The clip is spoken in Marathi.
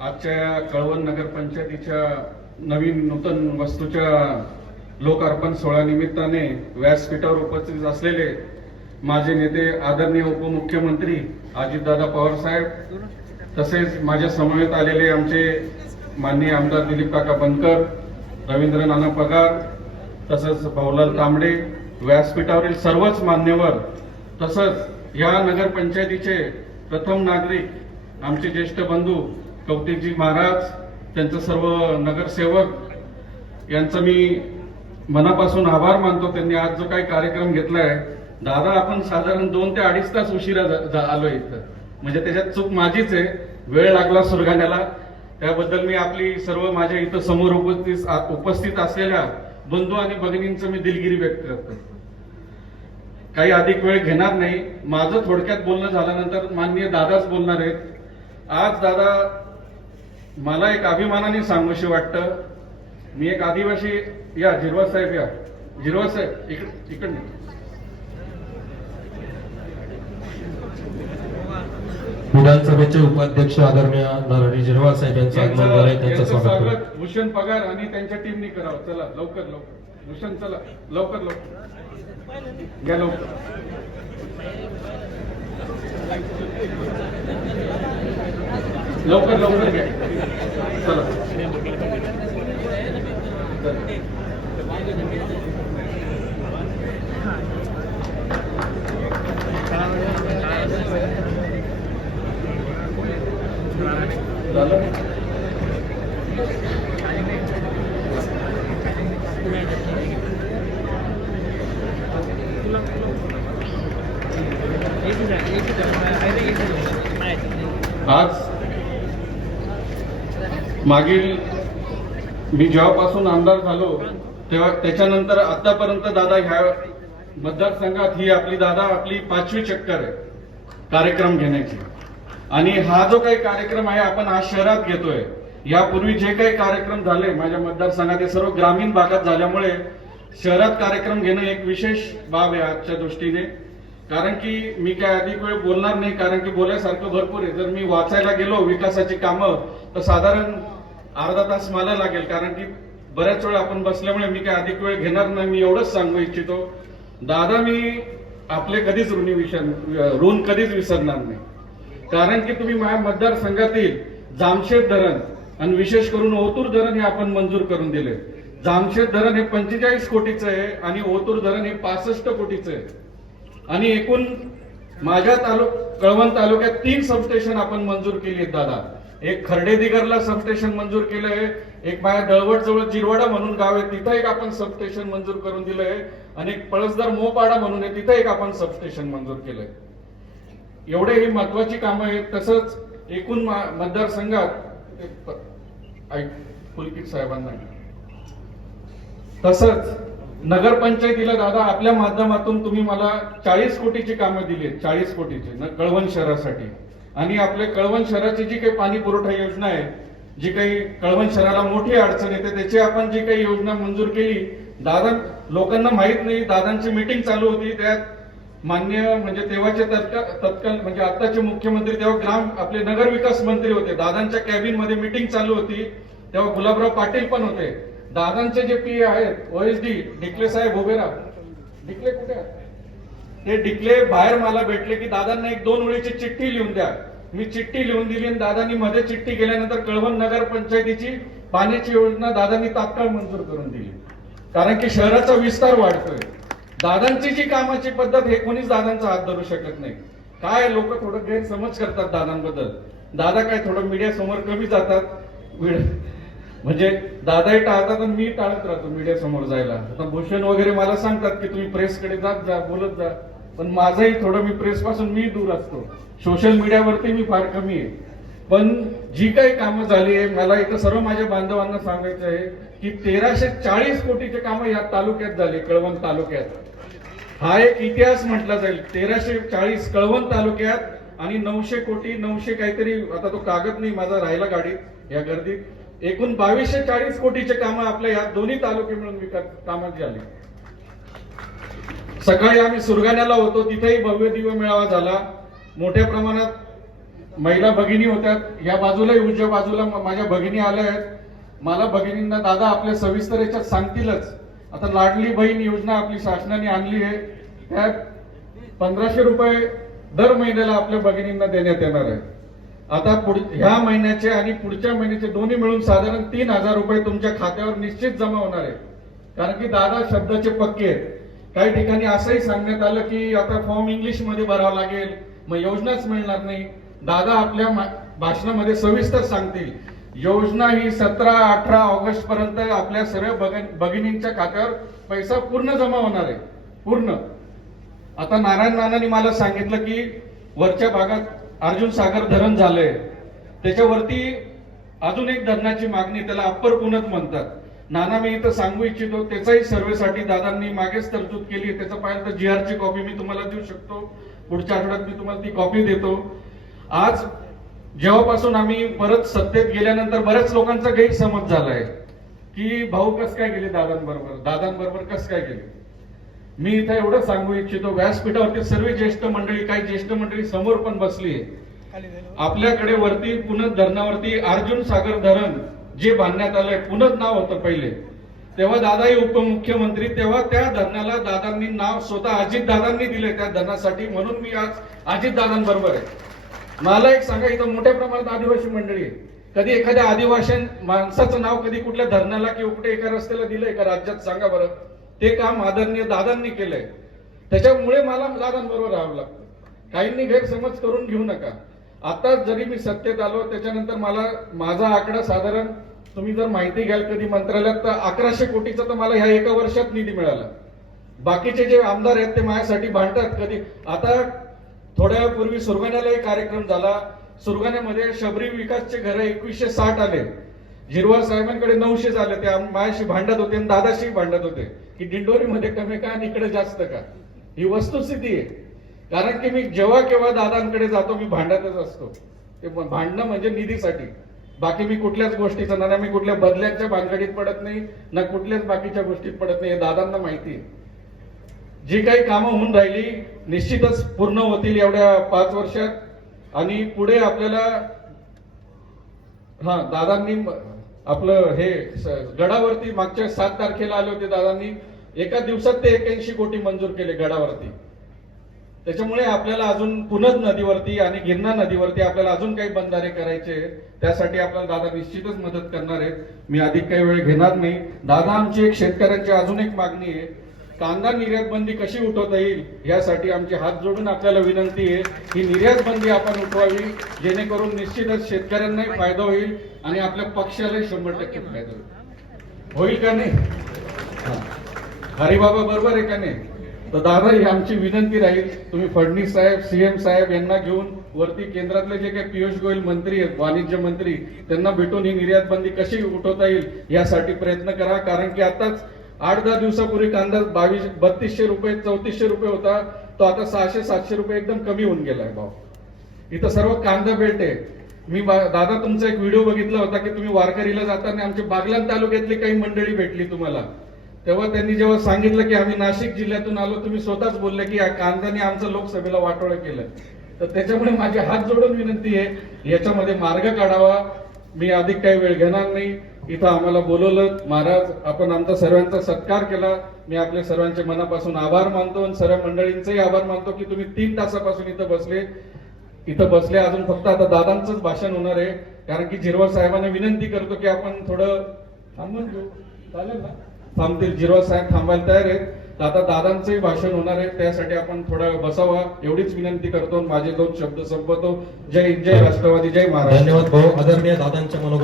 आजच्या कळवण नगरपंचायतीच्या नवीन नूतन वस्तूच्या लोकार्पण सोहळ्यानिमित्ताने व्यासपीठावर उपस्थित असलेले माझे नेते आदरणीय उपमुख्यमंत्री अजितदादा पवार साहेब तसेच माझ्या समवेत आलेले आमचे माननीय आमदार दिलीप काका बनकर रवींद्र नाना पगार तसंच भाऊलाल तांबडे व्यासपीठावरील सर्वच मान्यवर तसंच या नगरपंचायतीचे प्रथम नागरिक आमचे ज्येष्ठ बंधू कौतिकजी महाराज त्यांचं सर्व नगरसेवक यांचं मी मनापासून आभार मानतो. त्यांनी आज जो काही कार्यक्रम घेतलाय दादा आपण साधारण दोन ते अडीच तास उशिरा जा- आलोय इथं. म्हणजे त्याच्यात चूक माझीच आहे. वेळ लागला सुरगाण्याला. त्याबद्दल मी आपली सर्व माझ्या इथं समोर उपस्थित उपस्थित असलेल्या बंधू आणि भगिनींचं मी दिलगिरी व्यक्त करतो. काही अधिक वेळ घेणार नाही. माझं थोडक्यात बोलणं झाल्यानंतर माननीय दादाच बोलणार आहेत. आज दादा मला एक अभिमानाने सांगूशी वाटतं. मी एक आदिवासी या जिरवा साहेब या. जिरवा साहेब इकडे इकडे विधानसभेचे उपाध्यक्ष आदरणीय नरहरी जिरवाल साहेब यांचं आगमन झालंय. यांचं त्यांचं स्वागत. भूषण पगार आणि त्यांच्या टीमने करावं. चला लवकर लवकर. भूषण चला लवकर लवकर. घ्या लवकर. लवकर लवकर घ्या. चला. आज मागील मी जेव्हापासून आमदार झालो तेव्हा त्याच्यानंतर आतापर्यंत दादा ह्या मतदारसंघात ही आपली दादा आपली पाचवी चक्कर आहे कार्यक्रम घेण्याची. आणि हा जो काही कार्यक्रम आहे आपण आज शहरात घेतोय. यापूर्वी जे काही कार्यक्रम झाले माझ्या मतदारसंघात हे सर्व ग्रामीण भागात झाल्यामुळे शहरात कार्यक्रम घेणं एक विशेष बाब आहे आजच्या दृष्टीने. कारण की मी काय अधिक वेळ बोलणार नाही कारण की बोलायसारखं भरपूर आहे. जर मी वाचायला गेलो विकासाची कामं तर साधारण अर्धा तास मला लागेल कारण की बऱ्याच वेळा आपण बसल्यामुळे मी काय अधिक वेळ घेणार नाही मी एवढंच सांगू इच्छितो. दादा मी आपले कधीच ऋणी विसर ऋण कधीच विसरणार नाही. कारण की तुम्ही माझ्या मतदारसंघातील जामशेद धरण आणि विशेष करून ओतूर धरण हे आपण मंजूर करून दिले. जामशेद धरण हे पंचेचाळीस कोटीचं आहे आणि ओतूर धरण हे पासष्ट कोटीचं आहे. आणि एकूण माझ्या तालुक कळवण तालुक्यात तीन सबस्टेशन आपण मंजूर केली आहेत दादा. एक खर्डेदिगरला सबस्टेशन मंजूर केलंय. एक माझ्या दळवट जवळ जिरवाडा म्हणून गाव आहे तिथं एक आपण सबस्टेशन मंजूर करून दिलंय. आणि एक पळसदार मोपाडा म्हणून आहे तिथं एक आपण सबस्टेशन मंजूर केलंय. एवढे ही महत्वाची कामं आहेत. तसंच एकूण मतदारसंघात ऐक पुलकित साहेबांना. तसंच नगरपंचायतीला दादा आपल्या माध्यमातून तुम्ही मला चाळीस कोटीची कामं दिली आहेत चाळीस कोटीची कळवण शहरासाठी. आणि आपल्या कळवण शहराची जी काही पाणी पुरवठा योजना आहे जी काही कळवण शहराला मोठी अडचण येते त्याची आपण जी काही योजना मंजूर केली दादा लोकांना माहीत नाही दादांची मीटिंग चालू होती त्यात मान्य म्हणजे तेव्हाचे तत्काल म्हणजे आताचे मुख्यमंत्री तेव्हा ग्राम आपले नगर विकास मंत्री होते दादांच्या कॅबिनमध्ये मीटिंग चालू होती तेव्हा गुलाबराव पाटील पण होते. दादांचे जे पी आहेत ओएसडी डिकले साहेब उभेरा डिकले कुठे आहेत? ते डिकले बाहेर मला भेटले की दादांना एक दोन वेळीची चिठ्ठी लिहून द्या. मी चिठ्ठी लिहून दिली आणि दादांनी मध्ये चिठ्ठी गेल्यानंतर कळवण नगर पंचायतीची पाण्याची योजना दादांनी तात्काळ मंजूर करून दिली. कारण की शहराचा विस्तार वाढतोय. दादांची जी कामाची पद्धत हे कोणीच दादांचा हात धरू शकत नाही. काय लोक थोडं गैरसमज करतात दादांबद्दल. दादा काय थोडं मीडिया समोर कमी जातात. म्हणजे दादाही टाळतात आणि मी टाळत राहतो मीडिया समोर जायला. आता भूषण वगैरे मला सांगतात की तुम्ही प्रेसकडे जात जा बोलत जा. पण माझंही थोडं मी प्रेस पासून मी दूर असतो. सोशल मीडियावरती मी फार कमी आहे. पण जी काही कामं झाली आहे मला इथं सर्व माझ्या बांधवांना सांगायचं आहे की तेराशे चाळीस कोटीचे कामं या तालुक्यात झाले कळवण तालुक्यात. हा एक इतिहास म्हटला जाईल. तेराशे चाळीस कळवण तालुक्यात आणि नऊशे कोटी नऊशे काहीतरी आता तो कागद नाही माझा राहिला गाडीत या गर्दीत. एकूण बावीसशे चाळीस कोटीचे कामं आपल्या या दोन्ही तालुके मिळून विकास कामात झाली. सकाळी आम्ही सुरगाण्याला होतो तिथेही भव्य दिव्य मेळावा झाला. मोठ्या प्रमाणात महिला भगिनी होत्या. या बाजूलाही उजव्या बाजूला माझ्या भगिनी आल्या आहेत. मला भगिनींना दादा आपल्या सविस्तर याच्यात सांगतीलच. आता लाडली बहीण योजना आपली शासनाने आणली आहे. त्यात पंधराशे रुपये दर महिन्याला आपल्या भगिनींना देण्यात येणार आहे. आता पुढ ह्या महिन्याचे आणि पुढच्या महिन्याचे दोन्ही मिळून साधारण तीन हजार रुपये तुमच्या खात्यावर निश्चित जमा होणार आहे कारण की दादा शब्दाचे पक्के आहेत. काही ठिकाणी असंही सांगण्यात आलं की आता फॉर्म इंग्लिशमध्ये भरावा लागेल मग योजनाच मिळणार नाही. दादा आपल्या मा- भाषणामध्ये सविस्तर सांगतील. योजना ही सतरा अठरा ऑगस्ट पर्यंत आपल्या सर्व भगिनींच्या खात्यावर पैसा पूर्ण जमा होणार आहे. पूर्ण. आता नारायण नानांनी मला सांगितलं की वरच्या भागात अर्जुन सागर धरण झालंय. त्याच्यावरती अजून एक धरणाची मागणी त्याला अप्पर पुनत म्हणतात. नाना मी इथं सांगू इच्छितो त्याचाही सर्वेसाठी दादांनी मागेच तरतूद केली त्याचा पाहिजे तर जी ची कॉपी मी तुम्हाला देऊ शकतो. पुढच्या आठवड्यात मी तुम्हाला ती कॉपी देतो. आज जेव्हापासून आम्ही परत सत्तेत गेल्यानंतर बऱ्याच लोकांचा गैरसमज झालाय. की भाऊ कस काय गेले दादांबरोबर? दादांबरोबर कस काय गेले? मी इथं एवढं सांगू इच्छितो व्यासपीठावरती सर्व ज्येष्ठ मंडळी काही ज्येष्ठ मंडळी समोर पण बसली आपल्याकडे वरती पुनत धरणावरती अर्जुन सागर धरण जे बांधण्यात आलंय पुनत नाव होतं पहिले. तेव्हा दादाही उपमुख्यमंत्री तेव्हा त्या धरणाला दादांनी नाव स्वतः अजित दादांनी दिले त्या धरणासाठी म्हणून मी आज अजित दादांबरोबर आहे. मला एक सांगा इथं मोठ्या प्रमाणात आदिवासी मंडळी आहे कधी एखाद्या आदिवासी माणसाचं नाव कधी कुठल्या धरणाला किंवा कुठे एका रस्त्याला दिलंय का? राज्यात सांगा बरं. ते काम आदरणीय दादांनी केलंय. त्याच्यामुळे मला दादांबरोबर राहावं लागतं. काहींनी गैरसमज करून घेऊ नका. आता जरी मी सत्तेत आलो त्याच्यानंतर मला माझा आकडा साधारण तुम्ही जर माहिती घ्याल कधी मंत्रालयात तर अकराशे कोटीचा तर मला ह्या एका वर्षात निधी मिळाला. बाकीचे जे आमदार आहेत ते माझ्यासाठी भांडतात. कधी आता थोड्या पूर्वी सुरगाण्याला एक कार्यक्रम झाला. सुरगाण्यामध्ये शबरी विकासचे घर एकवीसशे साठ आले. झिरवाळ साहेबांकडे नऊशे झाले. ते माझ्याशी भांडत होते आणि दादाशी भांडत होते. की दिंडोरीमध्ये कमी का आणि इकडे जास्त का? ही वस्तुस्थिती आहे. कारण की मी जेव्हा केव्हा दादांकडे जातो मी भांडतच असतो. ते भांडणं म्हणजे निधीसाठी. बाकी मी कुठल्याच गोष्टीचं ना मी कुठल्या बदल्यांच्या भानगडीत पडत नाही ना कुठल्याच बाकीच्या गोष्टीत पडत नाही हे दादांना माहिती आहे. जी काही कामं होऊन राहिली निश्चितच पूर्ण होतील एवढ्या पाच वर्षात. आणि पुढे आपल्याला हा दादांनी आपलं हे गडावरती मागच्या सात तारखेला आले होते दादांनी. एका दिवसात ते एक्याऐंशी कोटी मंजूर केले गडावरती. त्याच्यामुळे आपल्याला अजून पुनद नदीवरती आणि गिरणा नदीवरती आपल्याला अजून काही बंधारे करायचे त्यासाठी आपल्याला दादा निश्चितच मदत करणार आहेत. मी अधिक काही वेळ घेणार नाही. दादा आमची एक शेतकऱ्यांची अजून एक मागणी आहे. कांदा निर्यात बंदी कशी उठवता येईल यासाठी आमचे हात जोडून आपल्याला विनंती आहे. ही निर्यात बंदी आपण उठवावी जेणेकरून निश्चितच शेतकऱ्यांनाही फायदा होईल आणि आपल्या पक्षालाही शंभर टक्के फायदा होईल. होईल का नाही? हरिबाबा बरोबर आहे का नाही? तर दादा ही आमची विनंती राहील तुम्ही फडणवीस साहेब सीएम साहेब यांना घेऊन वरती केंद्रातले जे काही पियुष गोयल मंत्री आहेत वाणिज्य मंत्री त्यांना भेटून ही निर्यात बंदी कशी उठवता येईल यासाठी प्रयत्न करा. कारण की आताच आठ दहा दिवसापूर्वी कांदा बावीस बत्तीसशे रुपये चौतीसशे रुपये होता. तो आता सहाशे सातशे रुपये एकदम कमी होऊन गेलाय भाव. इथं सर्व कांदा बेल्ट आहे मी दादा तुमचा एक व्हिडिओ बघितला होता की तुम्ही वारकरीला जाताना आमच्या बागलान तालुक्यातली काही मंडळी भेटली तुम्हाला. तेव्हा त्यांनी जेव्हा सांगितलं की आम्ही नाशिक जिल्ह्यातून आलो तुम्ही स्वतःच बोलले की कांद्याने आमचं लोकसभेला वाटोळं केलं. तर त्याच्यामुळे माझे हात जोडून विनंती आहे याच्यामध्ये मार्ग काढावा. मी अधिक काही वेळ घेणार नाही. इथं आम्हाला बोलवलं. महाराज आपण आमचा सर्वांचा सत्कार केला. मी आपल्या सर्वांचे मनापासून आभार मानतो आणि सर्व मंडळींचाही आभार मानतो की तुम्ही तीन तासापासून इथं बसले. इथं बसले. अजून फक्त आता दादांचंच भाषण होणार आहे. कारण की झिरवळ साहेबांना विनंती करतो की आपण थोडं थांबून घेऊ चालेल ना? थांबतील. झिरो साहेब थांबायला तयार आहेत. आता दादांचंही भाषण होणार आहे. त्यासाठी आपण थोडा बसावा. एवढीच विनंती करतो माझे दोन शब्द संपवतो. जय जय राष्ट्रवादी जय महाराष्ट्र. धन्यवाद भाऊ. आदरणीय दादांच्या मनोगत